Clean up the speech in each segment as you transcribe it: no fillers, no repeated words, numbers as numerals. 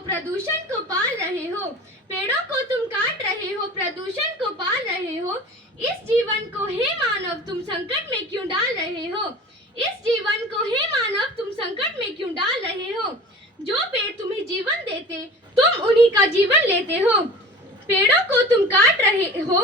प्रदूषण को पाल रहे हो, पेड़ों को तुम काट रहे हो, प्रदूषण को पाल रहे हो। इस जीवन को हे मानव तुम संकट में क्यों डाल रहे हो? इस जीवन को हे मानव तुम संकट में क्यों डाल रहे हो? जो पेड़ तुम्हें जीवन देते तुम उन्हीं का जीवन लेते हो। पेड़ों को तुम काट रहे हो,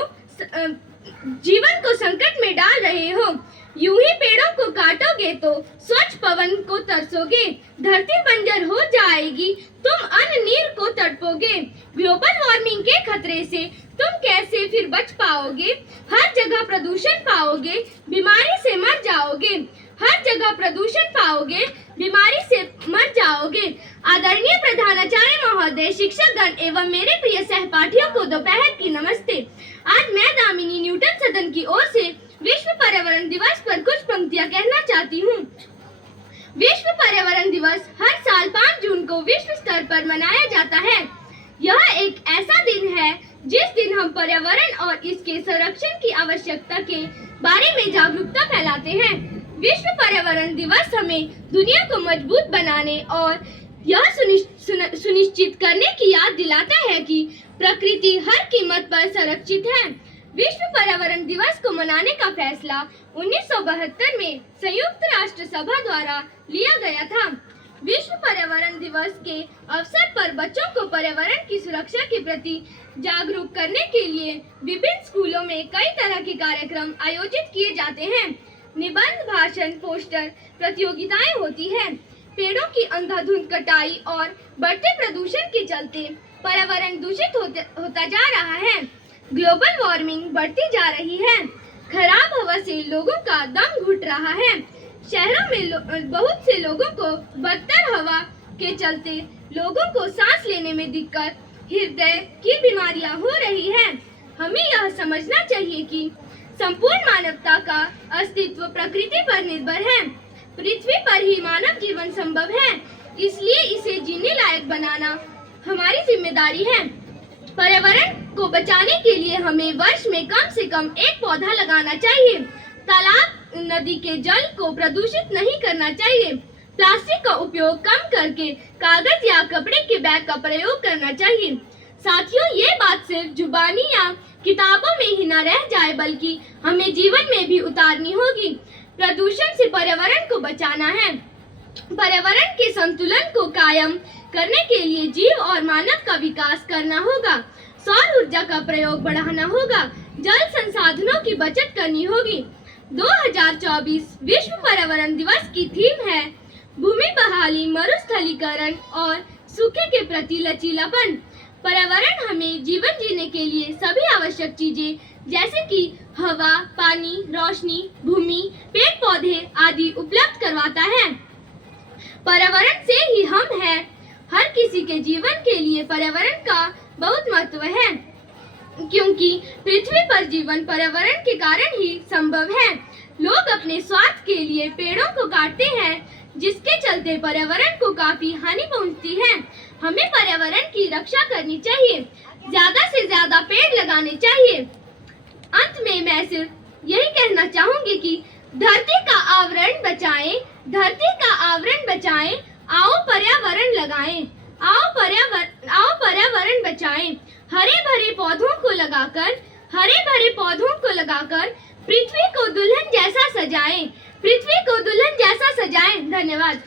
जीवन को संकट में डाल रहे हो। यूं ही पेड़ों को काटोगे तो स्वच्छ पवन को तरसोगे, धरती बंजर हो जाएगी, तुम अन्न नीर को तड़पोगे। ग्लोबल वार्मिंग के खतरे से तुम कैसे फिर बच पाओगे? हर जगह प्रदूषण पाओगे, बीमारी से मर जाओगे। हर जगह प्रदूषण पाओगे, बीमारी से मर जाओगे। आदरणीय प्रधानाचार्य महोदय, शिक्षकगण एवं मेरे प्रिय सहपाठियों को दोपहर की नमस्ते। आज मैं दामिनी न्यूटन सदन की ओर से विश्व पर्यावरण दिवस पर कुछ पंक्तियां कहना चाहती हूँ। विश्व पर्यावरण दिवस हर साल 5 जून को विश्व स्तर पर मनाया जाता है। यह एक ऐसा दिन है जिस दिन हम पर्यावरण और इसके संरक्षण की आवश्यकता के बारे में जागरूकता फैलाते हैं। विश्व पर्यावरण दिवस हमें दुनिया को मजबूत बनाने और यह सुनिश्चित करने की याद दिलाता है कि प्रकृति हर कीमत पर संरक्षित है। विश्व पर्यावरण दिवस को मनाने का फैसला 1972 में संयुक्त राष्ट्र सभा द्वारा लिया गया था। विश्व पर्यावरण दिवस के अवसर पर बच्चों को पर्यावरण की सुरक्षा के प्रति जागरूक करने के लिए विभिन्न स्कूलों में कई तरह के कार्यक्रम आयोजित किए जाते हैं। निबंध, भाषण, पोस्टर प्रतियोगिताएं होती हैं। पेड़ों की अंधाधुंध कटाई और बढ़ते प्रदूषण के चलते पर्यावरण दूषित होता जा रहा है। ग्लोबल वार्मिंग बढ़ती जा रही है। खराब हवा से लोगों का दम घुट रहा है। शहरों में बहुत से लोगों को बदतर हवा के चलते लोगों को सांस लेने में दिक्कत, हृदय की बीमारियां हो रही हैं। हमें यह समझना चाहिए कि संपूर्ण मानवता का अस्तित्व प्रकृति पर निर्भर है। पृथ्वी पर ही मानव जीवन संभव है, इसलिए इसे जीने लायक बनाना हमारी जिम्मेदारी है। पर्यावरण को बचाने के लिए हमें वर्ष में कम से कम एक पौधा लगाना चाहिए। तालाब, नदी के जल को प्रदूषित नहीं करना चाहिए। प्लास्टिक का उपयोग कम करके कागज या कपड़े के बैग का प्रयोग करना चाहिए। साथियों, ये बात सिर्फ जुबानी या किताबों में ही न रह जाए, बल्कि हमें जीवन में भी उतारनी होगी। प्रदूषण से पर्यावरण को बचाना है। पर्यावरण के संतुलन को कायम करने के लिए जीव और मानव का विकास करना होगा। सौर ऊर्जा का प्रयोग बढ़ाना होगा। जल संसाधनों की बचत करनी होगी। 2024 विश्व पर्यावरण दिवस की थीम है भूमि बहाली, मरुस्थलीकरण और सूखे के प्रति लचीलापन। पर्यावरण हमें जीवन जीने के लिए सभी आवश्यक चीजें जैसे कि हवा, पानी, रोशनी, भूमि, पेड़ पौधे आदि उपलब्ध करवाता है। पर्यावरण से ही हम हैं। हर किसी के जीवन के लिए पर्यावरण का बहुत महत्व है, क्योंकि पृथ्वी पर जीवन पर्यावरण के कारण ही संभव है। लोग अपने स्वार्थ के लिए पेड़ों को काटते हैं, जिसके चलते पर्यावरण को काफी हानि पहुंचती है। हमें पर्यावरण की रक्षा करनी चाहिए, ज्यादा से ज्यादा पेड़ लगाने चाहिए। अंत में मैं सिर्फ यही कहना चाहूंगी कि धरती का आवरण बचाएं, धरती का आवरण बचाएं, आओ पर्यावरण लगाएं, आओ पर्यावरण बचाएं। हरे भरे पौधों को लगाकर पृथ्वी को दुल्हन जैसा सजाएं, पृथ्वी को दुल्हन जैसा सजाएं। धन्यवाद।